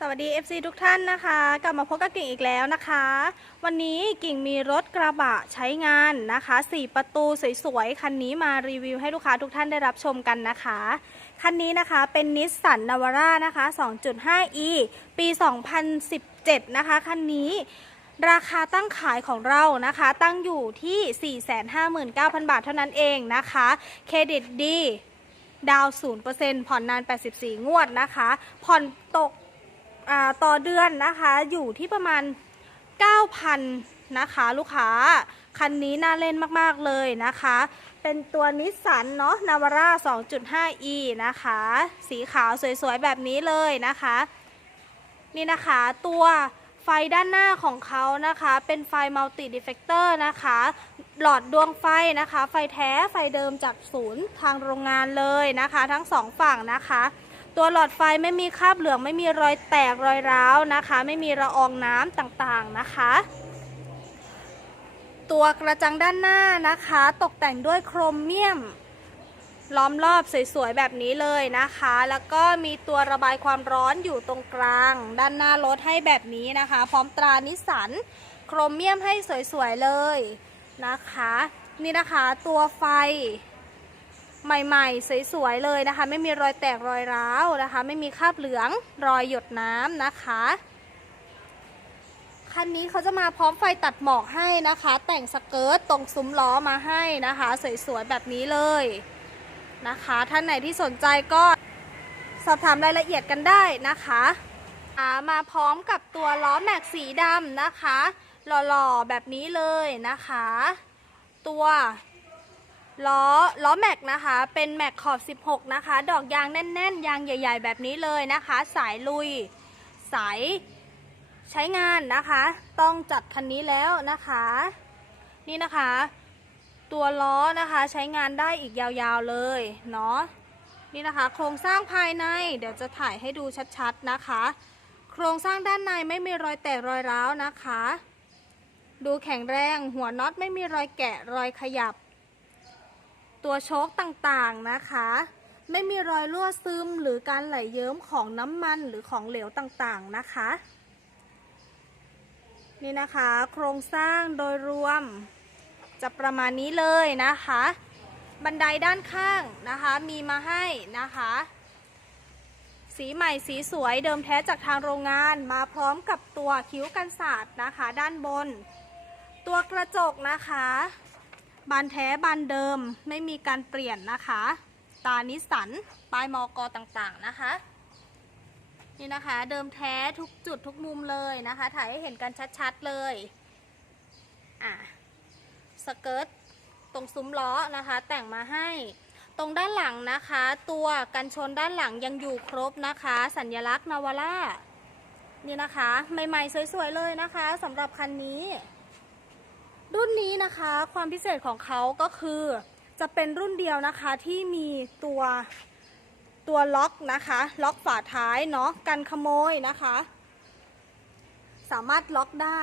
สวัสดี FC ทุกท่านนะคะ กลับมาพบกับกิ่งอีกแล้วนะคะ วันนี้กิ่งมีรถกระบะใช้งานนะคะ 4 ประตูสวยๆ คันนี้มารีวิวให้ลูกค้าทุกท่านได้รับชมกันนะคะ คันนี้นะคะเป็นนิสสันนาวาร่านะคะ 2.5e ปี 2017 นะคะ คันนี้ราคาตั้งขายของเรานะคะ ตั้งอยู่ที่ 459,000 บาทเท่านั้นเองนะคะ เครดิตดี ดาว 0%ผ่อนนาน 84 งวดนะคะ ผ่อนตก ต่อเดือนนะคะอยู่ที่ประมาณ 9,000 นะคะ ลูกค้า คันนี้น่าเล่นมากๆเลยนะคะ เป็นตัวนิสสันเนาะนาวาร่า 2.5e นะคะ สีขาวสวยๆ แบบนี้เลยนะคะ นี่นะคะตัวไฟด้านหน้าของเขานะคะ เป็นไฟมัลติดิเฟกเตอร์นะคะ หลอดดวงไฟนะคะ ไฟแท้ไฟเดิมจากศูนย์ทางโรงงานเลยนะคะ ทั้งสองฝั่งนะคะ ตัวหลอดไฟไม่มีคราบเหลืองไม่มีรอยแตกรอยร้าวนะคะ ไม่มีละอองน้ำต่างๆนะคะ ตัวกระจังด้านหน้านะคะ ตกแต่งด้วยโครเมียม ล้อมรอบสวยๆแบบนี้เลยนะคะ แล้วก็มีตัวระบายความร้อนอยู่ตรงกลาง ด้านหน้ารถให้แบบนี้นะคะ พร้อมตรานิสันโครเมียมให้สวยๆเลยนะคะ นี่นะคะตัวไฟ ใหม่ๆ สวยๆเลยนะคะ ไม่มีรอยแตกรอยร้าวนะคะ ไม่มีคราบเหลืองรอยหยดน้ำนะคะคันนี้เขาจะมาพร้อมไฟตัดหมอกให้นะคะ แต่งสเกิร์ตตรงซุ้มล้อมาให้นะคะ สวยๆแบบนี้เลยนะคะ ท่านไหนที่สนใจก็สอบถามรายละเอียดกันได้นะคะมาพร้อมกับตัวล้อแม็กสีดำนะคะ หล่อๆแบบนี้เลยนะคะ ตัว ล้อล้อแม็กนะคะ เป็นแม็กขอบ 16 นะคะ ดอกยางแน่น ๆ ยางใหญ่ ๆ แบบนี้เลยนะคะ สายลุย สายใช้งานนะคะ ต้องจัดคันนี้แล้วนะคะ นี่นะคะ ตัวล้อนะคะใช้งานได้อีกยาวๆเลยเนาะนี่นะคะ โครงสร้างภายในเดี๋ยวจะถ่ายให้ดูชัดๆนะคะ โครงสร้างด้านในไม่มีรอยแตกรอยร้าวนะคะ ดูแข็งแรงหัวน็อตไม่มีรอยแกะรอยขยับ ตัวโชคต่างๆนะคะ ไม่มีรอยรั่วซึมหรือการไหลเยิ้มของน้ำมันหรือของเหลวต่างๆนะคะ นี่นะคะ โครงสร้างโดยรวมจะประมาณนี้เลยนะคะ บันไดด้านข้างนะคะมีมาให้นะคะ สีใหม่สีสวยเดิมแท้จากทางโรงงานมาพร้อมกับตัวคิ้วกันศาสตร์นะคะ ด้านบน ตัวกระจกนะคะ บานแท้บานเดิมไม่มีการเปลี่ยนนะคะ ตานิสันปลายมอกอต่างๆนะคะ นี่นะคะเดิมแท้ทุกจุดทุกมุมเลยนะคะ ถ่ายให้เห็นกันชัดๆเลยอะสเกิร์ตตรงซุ้มล้อนะคะ แต่งมาให้ตรงด้านหลังนะคะ ตัวกันชนด้านหลังยังอยู่ครบนะคะ สัญลักษณ์นาวาร่านี่นะคะ ใหม่ๆ สวยๆ เลยนะคะสำหรับคันนี้ รุ่นนี้นะคะความพิเศษของเขาก็คือจะเป็นรุ่นเดียวนะคะที่มีตัวตัวล็อกนะคะ ล็อกฝาท้ายเนาะกันขโมยนะคะ สามารถล็อกได้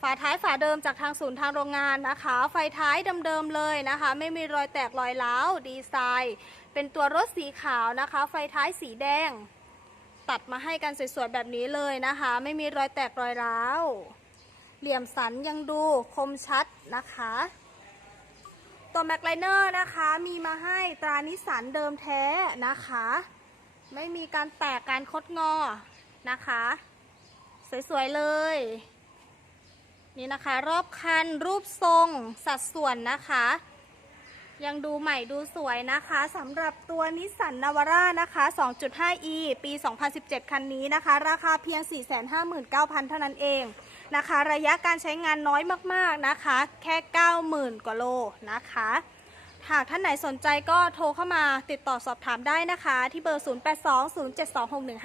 ฝาท้ายฝาเดิมจากทางศูนย์ทางโรงงานนะคะ ไฟท้ายเดิมๆเลยนะคะ ไม่มีรอยแตกรอยร้าวดีไซน์ เป็นตัวรถสีขาวนะคะ ไฟท้ายสีแดง ตัดมาให้กันสวยๆแบบนี้เลยนะคะ ไม่มีรอยแตกรอยร้าว เหลี่ยมสันยังดูคมชัดนะคะ ตัวแม็กไลเนอร์นะคะมีมาให้ตรานิสันเดิมแท้นะคะ ไม่มีการแตกการคดงอนะคะ สวยๆเลย นี่นะคะรอบคันรูปทรงสัดส่วนนะคะยังดูใหม่ดูสวยนะคะสำหรับตัวนิสสันนาวาร่านะคะ 2.5e ปี 2017 คันนี้นะคะ ราคาเพียง 459,000 เท่านั้นเอง นะคะ ระยะการใช้งานน้อยมากๆนะคะ แค่ 90,000 กว่าโลนะคะ หากท่านไหนสนใจก็โทรเข้ามาติดต่อสอบถามได้นะคะ ที่เบอร์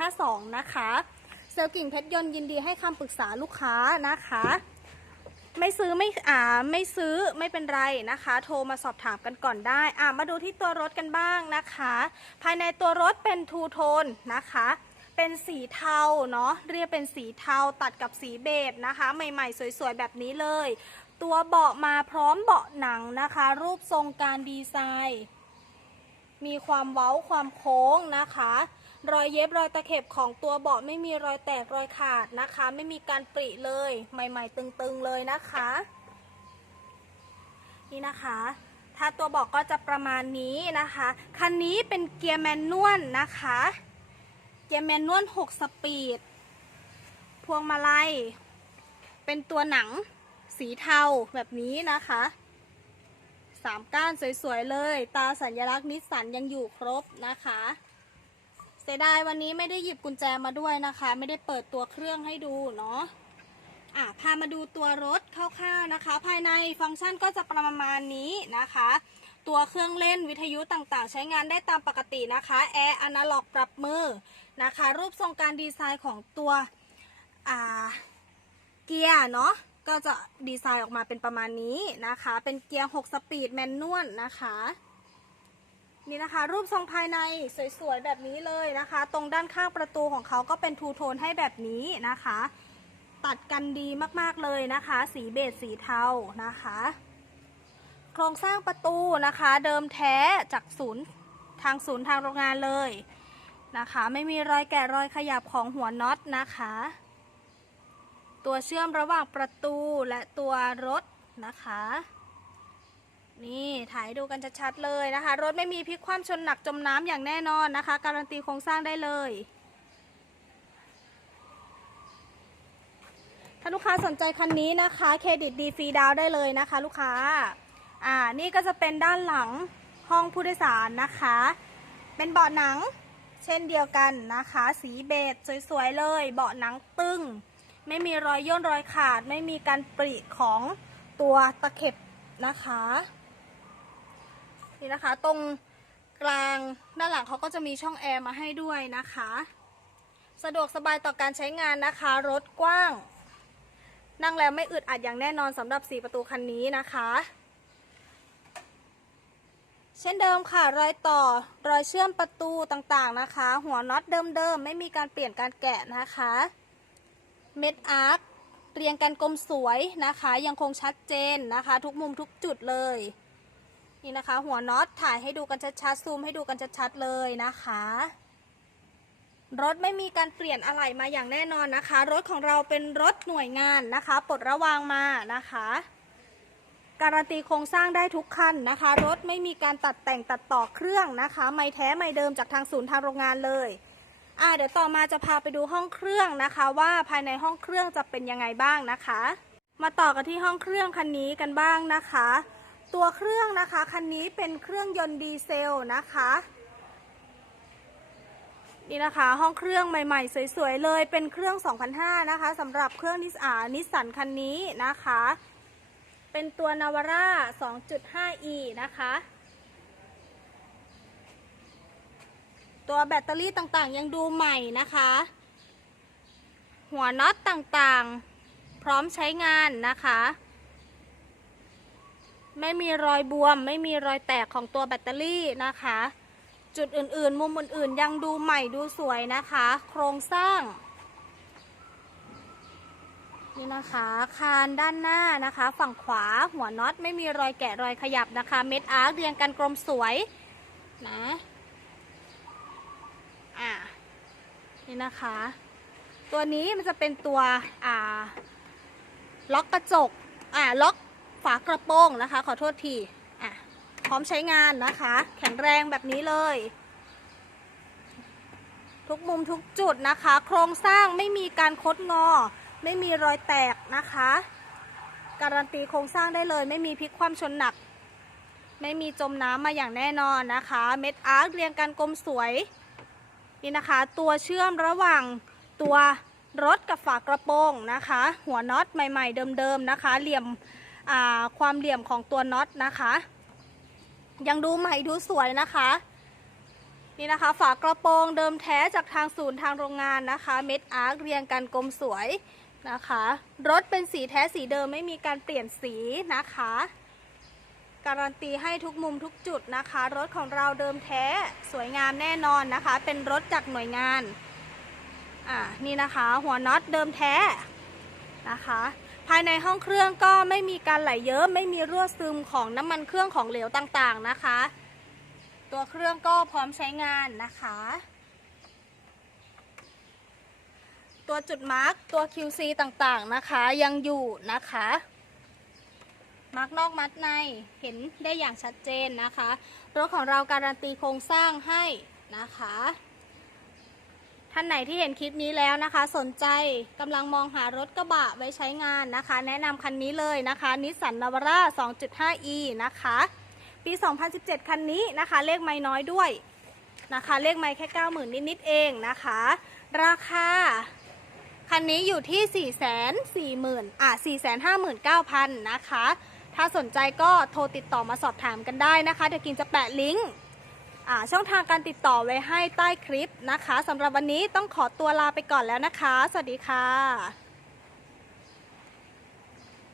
0820726152 นะคะเซลกิ่งเพชรยนต์ยินดีให้คำปรึกษาลูกค้านะคะ ไม่ซื้อไม่อ่าไม่ซื้อไม่เป็นไรนะคะ โทรมาสอบถามกันก่อนได้อ่ามาดูที่ตัวรถกันบ้างนะคะ ภายในตัวรถเป็นทูโทนนะคะ เป็นสีเทาเนาะเรียกเป็นสีเทาตัดกับสีเบจนะคะ ใหม่ๆ สวยๆ แบบนี้เลย ตัวเบาะมาพร้อมเบาะหนังนะคะ รูปทรงการดีไซน์ มีความเว้าความโค้งนะคะ รอยเย็บรอยตะเข็บของตัวเบาะไม่มีรอยแตกรอยขาดนะคะ ไม่มีการปริเลย ใหม่ๆ ตึงๆเลยนะคะ นี่นะคะถ้าตัวเบอกก็จะประมาณนี้นะคะ คันนี้เป็นเกียร์แมนนวลนะคะ เกียร์แมนนวล6สปีด พวงมาลัย เป็นตัวหนังสีเทาแบบนี้นะคะสามก้านสวยๆเลย ตาสัญลักษณ์นิสสันยังอยู่ครบนะคะ เสียดายวันนี้ไม่ได้หยิบกุญแจมาด้วยนะคะ ไม่ได้เปิดตัวเครื่องให้ดูเนาะอะพามาดูตัวรถคร่าวๆนะคะ ภายในฟังก์ชันก็จะประมาณนี้นะคะ ตัวเครื่องเล่นวิทยุต่างๆ ใช้งานได้ตามปกตินะคะ แอร์อนาล็อกปรับมือ นะคะ รูปทรงการดีไซน์ของตัวเกียร์เนาะก็จะดีไซน์ออกมาเป็นประมาณนี้นะคะ เป็นเกียร์ 6 สปีดแมนนวลนะคะนี่นะคะ รูปทรงภายในสวยๆ แบบนี้เลยนะคะ ตรงด้านข้างประตูของเขาก็เป็นทูโทนให้แบบนี้นะคะ ตัดกันดีมากๆเลยนะคะ สีเบจสีเทานะคะ โครงสร้างประตูนะคะ เดิมแท้จากศูนย์ทางศูนย์ทางโรงงานเลย นะคะ ไม่มีรอยแกะรอยขยับของหัวน็อตนะคะ ตัวเชื่อมระหว่างประตูและตัวรถนะคะ นี่ถ่ายดูกันชัดๆเลยนะคะ รถไม่มีพลิกคว่ำชนหนักจมน้ำอย่างแน่นอนนะคะ การันตีโครงสร้างได้เลยถ้าลูกค้าสนใจคันนี้นะคะเครดิตดีฟรีดาวได้เลยนะคะ ลูกค้า อ่า นี่ก็จะเป็นด้านหลังห้องผู้โดยสารนะคะ เป็นเบาะหนัง เช่นเดียวกันนะคะ สีเบจสวยๆเลย เบาะหนังตึง ไม่มีรอยย่นรอยขาด ไม่มีการปริของตัวตะเข็บนะคะ นี่นะคะตรงกลางด้านหลังเขาก็จะมีช่องแอร์มาให้ด้วยนะคะ สะดวกสบายต่อการใช้งานนะคะ รถกว้าง นั่งแล้วไม่อึดอัดอย่างแน่นอนสำหรับ 4 ประตูคันนี้นะคะ เช่นเดิมค่ะ รอยต่อรอยเชื่อมประตูต่างๆนะคะ หัวน็อตเดิมๆ ไม่มีการเปลี่ยนการแกะนะคะ เม็ดอาร์คเรียงกันกลมสวยนะคะ ยังคงชัดเจนนะคะ ทุกมุมทุกจุดเลย นี่นะคะ หัวน็อตถ่ายให้ดูกันชัดๆซูมให้ดูกันชัดๆเลยนะคะ รถไม่มีการเปลี่ยนอะไหล่มาอย่างแน่นอนนะคะ รถของเราเป็นรถหน่วยงานนะคะปลดระวางมานะคะ การันตีโครงสร้างได้ทุกคันนะคะ รถไม่มีการตัดแต่งตัดต่อเครื่องนะคะ ไม่แท้ไม่เดิมจากทางศูนย์ทางโรงงานเลยอ่าเดี๋ยวต่อมาจะพาไปดูห้องเครื่องนะคะ ว่าภายในห้องเครื่องจะเป็นยังไงบ้างนะคะ มาต่อกันที่ห้องเครื่องคันนี้กันบ้างนะคะ ตัวเครื่องนะคะคันนี้เป็นเครื่องยนต์ดีเซลนะคะนี่นะคะห้องเครื่องใหม่ ๆ สวยๆเลยเป็นเครื่อง 2005นะคะสำหรับเครื่องนิสอานิสสันคันนี้นะคะ เป็นตัวนาวาร่า 2.5e นะคะ ตัวแบตเตอรี่ต่างๆ ยังดูใหม่นะคะ หัวน็อตต่างๆ พร้อมใช้งานนะคะ ไม่มีรอยบวม ไม่มีรอยแตกของตัวแบตเตอรี่นะคะ จุดอื่นๆ มุมอื่นๆ ยังดูใหม่ดูสวยนะคะ โครงสร้าง นี่นะคะคานด้านหน้านะคะ ฝั่งขวาหัวน็อตไม่มีรอยแกะรอยขยับนะคะ เม็ดอาร์คเรียงกันกลมสวยนะอ่านี่นะคะ ตัวนี้มันจะเป็นตัวอ่าล็อกกระจกอ่าล็อกฝากระโปรงนะคะ ขอโทษทีอะพร้อมใช้งานนะคะ แข็งแรงแบบนี้เลย ทุกมุมทุกจุดนะคะ โครงสร้างไม่มีการคดงอ ไม่มีรอยแตกนะคะ การันตีโครงสร้างได้เลย ไม่มีพลิกคว่ำชนหนัก ไม่มีจมน้ำมาอย่างแน่นอนนะคะ เม็ดอาร์คเรียงกันกลมสวย นี่นะคะ ตัวเชื่อมระหว่างตัวรถกับฝากระโปรงนะคะ หัวน็อตใหม่ๆ เดิมๆนะคะ เหลี่ยมความเหลี่ยมของตัวน็อตนะคะ ยังดูใหม่ดูสวยนะคะ นี่นะคะ ฝากระโปรงเดิมแท้จากทางศูนย์ทางโรงงานนะคะ เม็ดอาร์คเรียงกันกลมสวย นะคะ รถเป็นสีแท้สีเดิมไม่มีการเปลี่ยนสีนะคะ การันตีให้ทุกมุมทุกจุดนะคะ รถของเราเดิมแท้สวยงามแน่นอนนะคะ เป็นรถจากหน่วยงานอ่านี่นะคะ หัวน็อตเดิมแท้นะคะ ภายในห้องเครื่องก็ไม่มีการไหลเยอะไม่มีรั่วซึมของน้ำมันเครื่องของเหลวต่างๆนะคะ ตัวเครื่องก็พร้อมใช้งานนะคะ ตัวจุดมาร์กตัว QC ต่างๆนะคะ ยังอยู่นะคะ มาร์กนอกมัดในเห็นได้อย่างชัดเจนนะคะ รถของเราการันตีโครงสร้างให้นะคะ ท่านไหนที่เห็นคลิปนี้แล้วนะคะ สนใจกำลังมองหารถกระบะไว้ใช้งานนะคะ แนะนำคันนี้เลยนะคะนิสสันนาวาร่า 2.5e นะคะปี 2017 คันนี้นะคะ เลขไม่น้อยด้วยนะคะ เลขไม่แค่ 90,000 นิด ๆ เองนะคะ ราคา คันนี้อยู่ที่ 4 4 0 0 0 0อะ459,000 นะคะ ถ้าสนใจก็โทรติดต่อมาสอบถามกันได้นะคะ เดี๋ยวกินจะแปะลิงก์อ่าช่องทางการติดต่อไว้ให้ใต้คลิปนะคะสำหรับวันนี้ต้องขอตัวลาไปก่อนแล้วนะคะ สวัสดีค่ะ